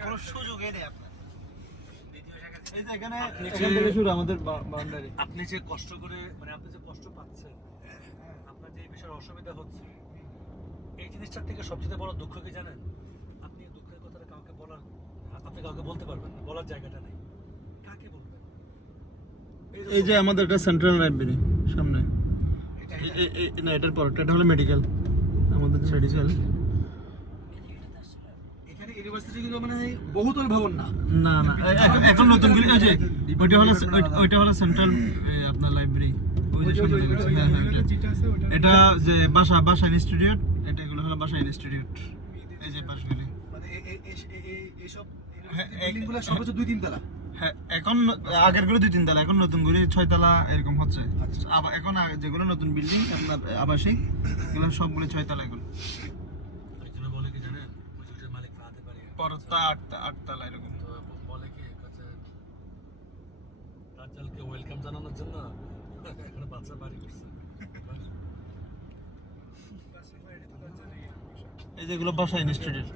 কোনো সুযোগই নেই আপনার। এই যে এখানে এখান যে- থেকে শুরু আমাদের বাউন্ডারি। আপনি যে কষ্ট করে মানে আপনি যে কষ্ট পাচ্ছেন আপনার যে এই বিষয়ে অসুবিধা হচ্ছে এই জিনিসটার থেকে সবচেয়ে বড় দুঃখ কি জানেন? আপনি দুঃখের কথাটা কাউকে বলার আপনি কাউকে বলতে পারবেন না বলার জায়গাটা নেই। কাকে বলবেন? এই যে আমাদের একটা সেন্ট্রাল লাইব্রেরি সামনে। না এটার পর এটা হলো মেডিকেল আমাদের মেডিকেল ইউনিভার্সিটি কিন্তু মানে বহুতল ভবন না। না না এখন- এখন নতুন করে ওই ওইটা হলো ওইটা হলো সেন্ট্রাল আপনার লাইব্রেরি হ্যাঁ, হ্যাঁ। এটা যে বাসা বাসা ইনস্টিটিউট এটা এগুলো হলো বাসা ইনস্টিটিউট এই যে হ্যাঁ, এখন আগেরগুলো দুই তিন তলা এখন নতুন গুলি ছয় তলা এরকম হচ্ছে। আচ্ছা। আবার এখন যেগুলো নতুন বিল্ডিং আপনার আবাসিক এগুলো সবগুলো ছয় তলা এগুলো একজনে বলে কি জানেন ওই যে ওইটার মালিক ফাহাতে পারি পরতা আট আট তলা এরকম। তো বলে কি কাছে রাজ্জালকে ওয়েলকাম জানানোর জন্য? এখানে বাচ্চা বাড়ি করছে। এই যেগুলো বাসা ইনস্টিটিউট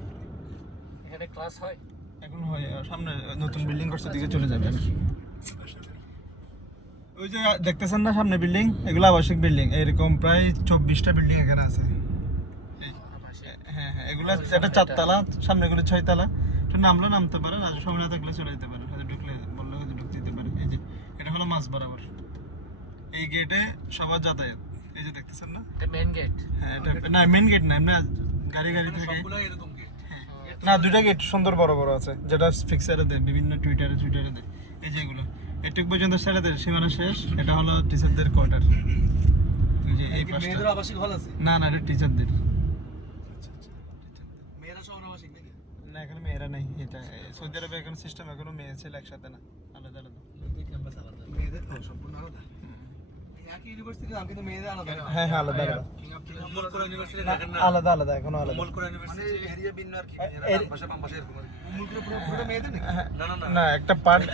এখানে ক্লাস হয়। এখন হয় আর সামনে নতুন বিল্ডিং করছে দিকে চলে যাবে। ওই যে দেখতেছেন না সামনে বিল্ডিং এগুলো আবাসিক বিল্ডিং এরকম প্রায় চব্বিশটা বিল্ডিং এখানে আছে। হ্যাঁ হ্যাঁ এগুলো একটা চারতলা সামনে এগুলো ছয়তলা। তো নামলে নামতে পারে আর সামনে না থাকলে চলে যেতে পারে হয়তো ঢুকলে বললে হয়তো ঢুকতে দিতে পারে। এই যে এটা হলো মাছ বরাবর। এই গেটে সবার যাতায়াত। এই যে দেখতেছেন না? এটা মেন গেট হ্যাঁ এটা না মেন গেট না এমনি গাড়ি গাড়ি থাকে। সবগুলো এরকম গেট না দুইটা গেট সুন্দর বড় বড় আছে যেটা ফিক্সারে দেয় বিভিন্ন টুইটারে টুইটারে দেয়। এই যে এগুলো এটুক পর্যন্ত ছেড়ে দেয় সীমানা শেষ। এটা হলো টিচারদের কোয়ার্টার এই যে এই কি মেয়েদের আবাসিক হল আছে? না না এটা টিচারদের মেয়েরা সব আবাসিক নাকি না এখানে মেয়েরা নেই এটা সৌদি আরবে এখন সিস্টেম এখনও মেয়ে ছেলে একসাথে না আলাদা আলাদা। মেয়েদের সম্পূর্ণ আলাদা। এই হ্যাঁ হ্যাঁ আলাদা আলাদা। আলাদা আলাদা এখনও আলাদা। না একটা পার্ট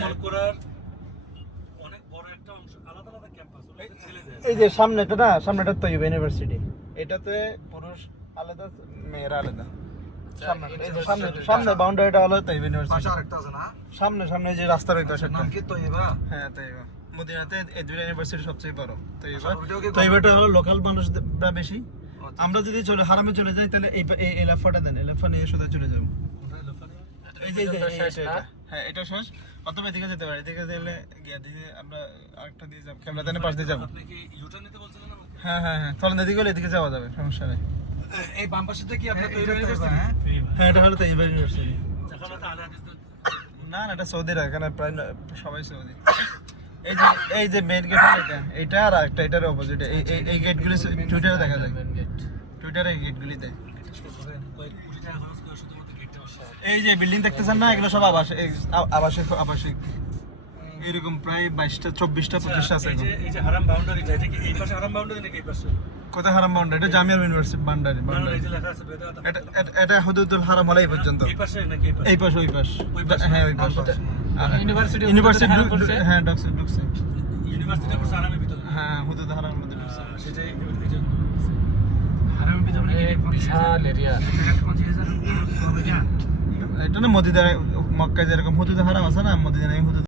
যে সামনেটা না সামনেটা তৈব ইউনিভার্সিটি এটাতে পুরুষ আলাদা মেয়েরা আলাদা। সামনে এই যে সামনে সামনে বাউন্ডারিটা হলো তৈব পাশে ইউনিভার্সিটি আরেকটা আছে না? সামনে সামনে যে ওই পাশে নাম কি? তো এবা হ্যাঁ তৈবা মদিনাতে এই দুইটা ইউনিভার্সিটি সবচেয়ে বড়। তৈবা আচ্ছা, তৈবাটা হলো লোকাল মানুষরা বেশি। আমরা যদি চলে হারামে চলে যাই তাহলে এই এই এই লাফাটা দেন। এই লাফা নিয়ে সোজা চলে যাব। এই যে এটা- হ্যাঁ এটা শেষ। অথবা এদিকে যেতে পারি। এদিকে গেলে গিয়ে দিয়ে আমরা আরেকটা দিয়ে যাব। ক্যামেরা পাশ দিয়ে যাব। আপনি কি ইউটার্ন নিতে বলছিলেন আমাকে? হ্যাঁ হ্যাঁ হ্যাঁ। চলেন এদিকে গেলে এদিকে যাওয়া যাবে। সমস্যা নেই। এই বাম পাশেটা কি আপনার হ্যাঁ, তৈরি ইউনিভার্সিটি হ্যাঁ হ্যাঁ এটা হলো তৈবা ইউনিভার্সিটি এখন তো আলে হাদিস তো না না এটা সৌদিরা এখানে প্রায় সবাই সৌদি। এই যে এই যে মেন গেট এটা এটা আর একটা এটার অপোজিটে এই এই এই গেটগুলি টুইটারে দেখা যায়। টুইটারে এই গেটগুলি দেয় এই যে বিল্ডিং দেখতেছেন না এগুলো সব আবাসিক এই আবাসিক আবাসিক। এরকম প্রায় বাইশটা চব্বিশটা পঁচিশটা আছে এই যে হারাম বাউন্ডারিটা এটা এই পাশে হারাম বাউন্ডারি নাকি এই পাশে? কোথায় হারাম বাউন্ডারি? এটা জামিয়া ইউনিভার্সিটি বেদাত এটা এটা- এটা হারাম হলে এই পর্যন্ত। এই পাশে নাকি এই পাশে? ওই পাশ। ওই পাশ। হ্যাঁ ওই পাশ। ইউনিভার্সিটি ইউনিভার্সিটি হ্যাঁ ঢুকছে ঢুকছে। ইউনিভার্সিটির পর হারামের ভিতরে? হ্যাঁ হুদুদ হারাম মধ্যে ঢুকছে। সেটাই যে অনেক বিশাল এরিয়া এটা না মদিনা মক্কায় যেরকম হুদুদ হারাম আছে না মদিনায় হুদুদ